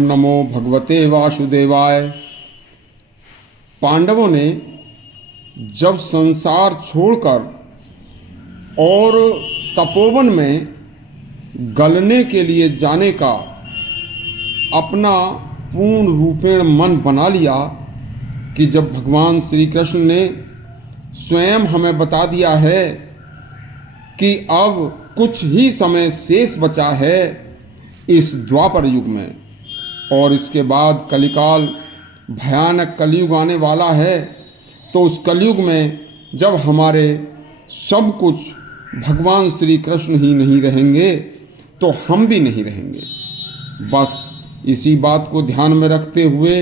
ओम नमो भगवते वासुदेवाय। पांडवों ने जब संसार छोड़कर और तपोवन में गलने के लिए जाने का अपना पूर्ण रूपेण मन बना लिया कि जब भगवान श्री कृष्ण ने स्वयं हमें बता दिया है कि अब कुछ ही समय शेष बचा है इस द्वापर युग में और इसके बाद कलिकाल भयानक कलयुग आने वाला है, तो उस कलयुग में जब हमारे सब कुछ भगवान श्री कृष्ण ही नहीं रहेंगे तो हम भी नहीं रहेंगे। बस इसी बात को ध्यान में रखते हुए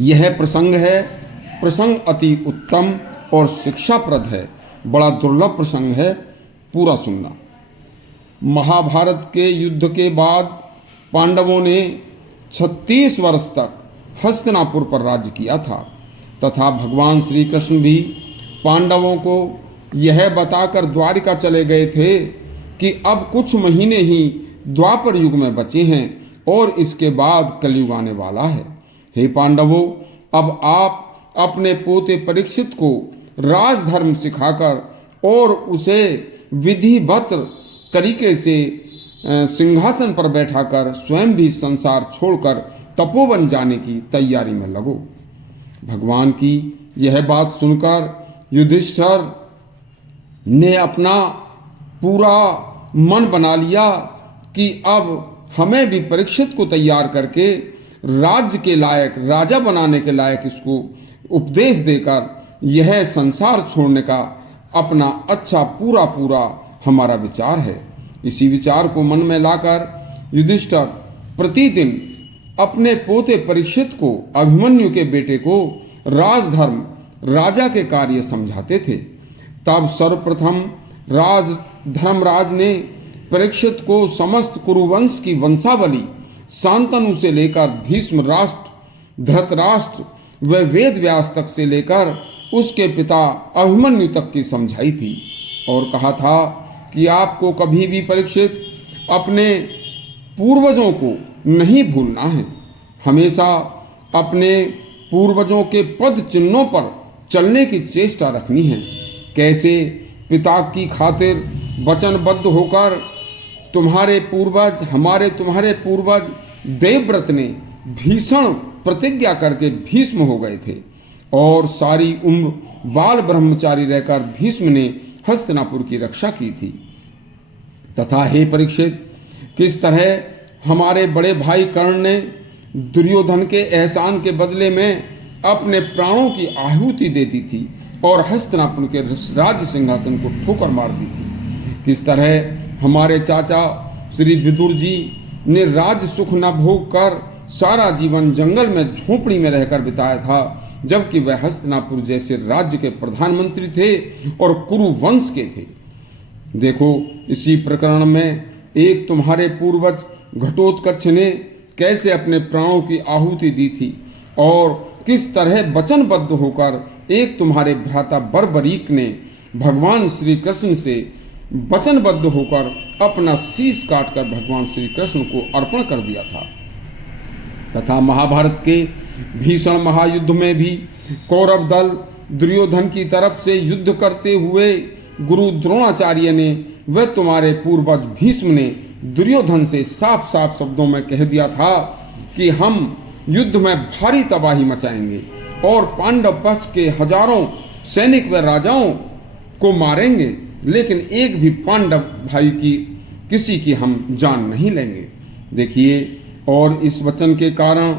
यह प्रसंग है। प्रसंग अति उत्तम और शिक्षाप्रद है, बड़ा दुर्लभ प्रसंग है, पूरा सुनना। महाभारत के युद्ध के बाद पांडवों ने 36 वर्ष तक हस्तिनापुर पर राज्य किया था तथा भगवान श्री कृष्ण भी पांडवों को यह बताकर द्वारिका चले गए थे कि अब कुछ महीने ही द्वापर युग में बचे हैं और इसके बाद कलयुग आने वाला है। हे पांडवों, अब आप अपने पोते परीक्षित को राजधर्म सिखाकर और उसे विधिवत तरीके से सिंहासन पर बैठाकर स्वयं भी संसार छोड़कर तपोवन जाने की तैयारी में लगो। भगवान की यह बात सुनकर युधिष्ठिर ने अपना पूरा मन बना लिया कि अब हमें भी परीक्षित को तैयार करके राज्य के लायक, राजा बनाने के लायक इसको उपदेश देकर यह संसार छोड़ने का अपना अच्छा पूरा हमारा विचार है। इसी विचार को मन में लाकर युधिष्ठिर प्रतिदिन अपने पोते परीक्षित को, अभिमन्यु के बेटे को राजधर्म, राजा के कार्य समझाते थे। तब सर्वप्रथम धर्मराज ने परीक्षित को समस्त कुरुवंश की वंशावली शांतनु से लेकर भीष्म राष्ट्र, धृतराष्ट्र व वेद व्यास तक से लेकर उसके पिता अभिमन्यु तक की समझाई थी और कहा था कि आपको कभी भी परीक्षित अपने पूर्वजों को नहीं भूलना है। हमेशा अपने पूर्वजों के पद चिन्हों पर चलने की चेष्टा रखनी है। कैसे पिता की खातिर वचनबद्ध होकर तुम्हारे पूर्वज देवव्रत ने भीषण प्रतिज्ञा करके भीष्म हो गए थे और सारी उम्र बाल ब्रह्मचारी रहकर भीष्म ने हस्तिनापुर की रक्षा की थी। तथा हे परीक्षित, किस तरह हमारे बड़े भाई कर्ण ने दुर्योधन के एहसान के बदले में अपने प्राणों की आहुति दे दी थी और हस्तिनापुर के राज्य सिंहासन को ठोकर मार दी थी। किस तरह हमारे चाचा श्री विदुर जी ने राज सुख न भोग कर सारा जीवन जंगल में झोपड़ी में रहकर बिताया था, जबकि वह हस्तिनापुर जैसे राज्य के प्रधानमंत्री थे और कुरु वंश के थे। देखो, इसी प्रकरण में एक तुम्हारे पूर्वज घटोत्कच ने कैसे अपने प्राणों की आहुति दी थी और किस तरह वचनबद्ध होकर एक तुम्हारे भ्राता बर्बरीक ने भगवान श्री कृष्ण से वचनबद्ध होकर अपना शीश काटकर भगवान श्री कृष्ण को अर्पण कर दिया था। तथा महाभारत के भीषण महायुद्ध में भी कौरव दल दुर्योधन की तरफ से युद्ध करते हुए गुरु द्रोणाचार्य ने व तुम्हारे पूर्वज भीष्म ने दुर्योधन से साफ साफ शब्दों में कह दिया था कि हम युद्ध में भारी तबाही मचाएंगे और पांडव पक्ष के हजारों सैनिक व राजाओं को मारेंगे, लेकिन एक भी पांडव भाई की किसी की हम जान नहीं लेंगे। देखिए, और इस वचन के कारण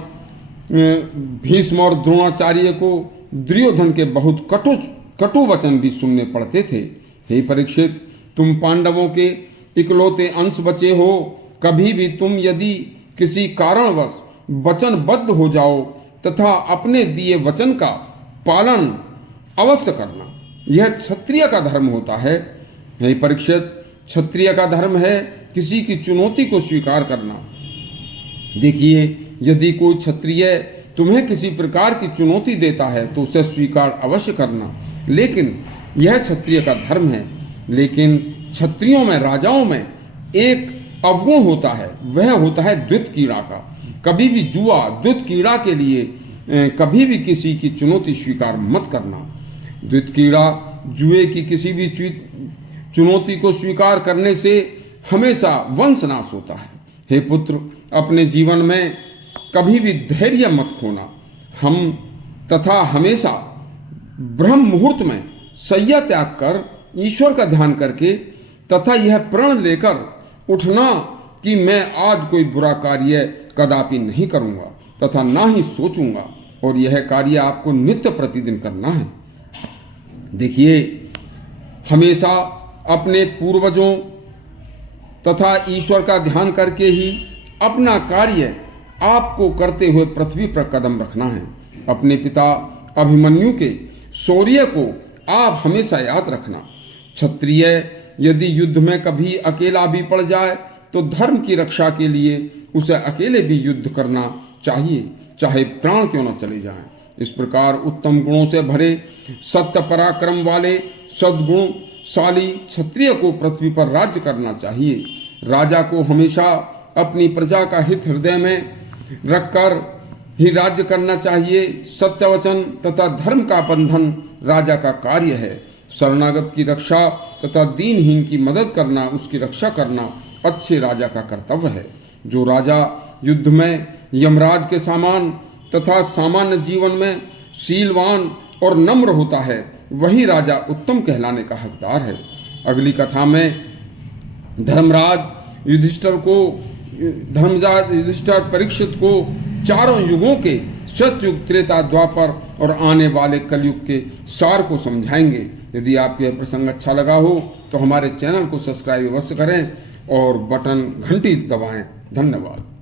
भीष्म और द्रोणाचार्य को दुर्योधन के बहुत कटु वचन भी सुनने पड़ते थे। हे परीक्षित, तुम पांडवों के इकलौते अंश बचे हो। कभी भी तुम यदि किसी कारणवश वचनबद्ध हो जाओ तथा अपने दिए वचन का पालन अवश्य करना, यह क्षत्रिय का धर्म होता है। हे परीक्षित, क्षत्रिय का धर्म है किसी की चुनौती को स्वीकार करना। देखिए, यदि कोई क्षत्रिय तुम्हें किसी प्रकार की चुनौती देता है तो उसे स्वीकार अवश्य करना, लेकिन यह क्षत्रिय का धर्म है। लेकिन क्षत्रियों में, राजाओं में एक अवगुण होता है वह होता है द्वित कीड़ा का। कभी भी जुआ द्वित कीड़ा के लिए कभी भी किसी की चुनौती स्वीकार मत करना। द्वित कीड़ा जुए की किसी भी चुनौती को स्वीकार करने से हमेशा वंशनाश होता है। हे पुत्र, अपने जीवन में कभी भी धैर्य मत खोना। हम तथा हमेशा ब्रह्म मुहूर्त में शैया त्याग कर ईश्वर का ध्यान करके तथा यह प्रण लेकर उठना कि मैं आज कोई बुरा कार्य कदापि नहीं करूंगा तथा ना ही सोचूंगा, और यह कार्य आपको नित्य प्रतिदिन करना है। देखिए, हमेशा अपने पूर्वजों तथा ईश्वर का ध्यान करके ही अपना कार्य आपको करते हुए पृथ्वी पर कदम रखना है। अपने पिता अभिमन्यु के शौर्य को आप हमेशा याद रखना। क्षत्रिय यदि युद्ध में कभी अकेला भी पड़ जाए तो धर्म की रक्षा के लिए उसे अकेले भी युद्ध करना चाहिए, चाहे प्राण क्यों न चले जाएं। इस प्रकार उत्तम गुणों से भरे सत्य पराक्रम वाले सद्गुणशाली क्षत्रिय को पृथ्वी पर राज्य करना चाहिए। राजा को हमेशा अपनी प्रजा का हित हृदय में रखकर ही राज्य करना चाहिए। सत्य वचन तथा धर्म का बंधन राजा का कार्य है। शरणागत की रक्षा तथा दीनहीन की मदद करना, उसकी रक्षा करना अच्छे राजा का कर्तव्य है। जो राजा युद्ध में यमराज के समान तथा सामान्य जीवन में शीलवान और नम्र होता है, वही राजा उत्तम कहलाने का हकदार है। अगली कथा में धर्मराज युधिष्ठिर परीक्षित को चारों युगों के सतयुग, त्रेता, द्वापर और आने वाले कलयुग के सार को समझाएंगे। यदि आपको यह प्रसंग अच्छा लगा हो तो हमारे चैनल को सब्सक्राइब अवश्य करें और बटन घंटी दबाएं। धन्यवाद।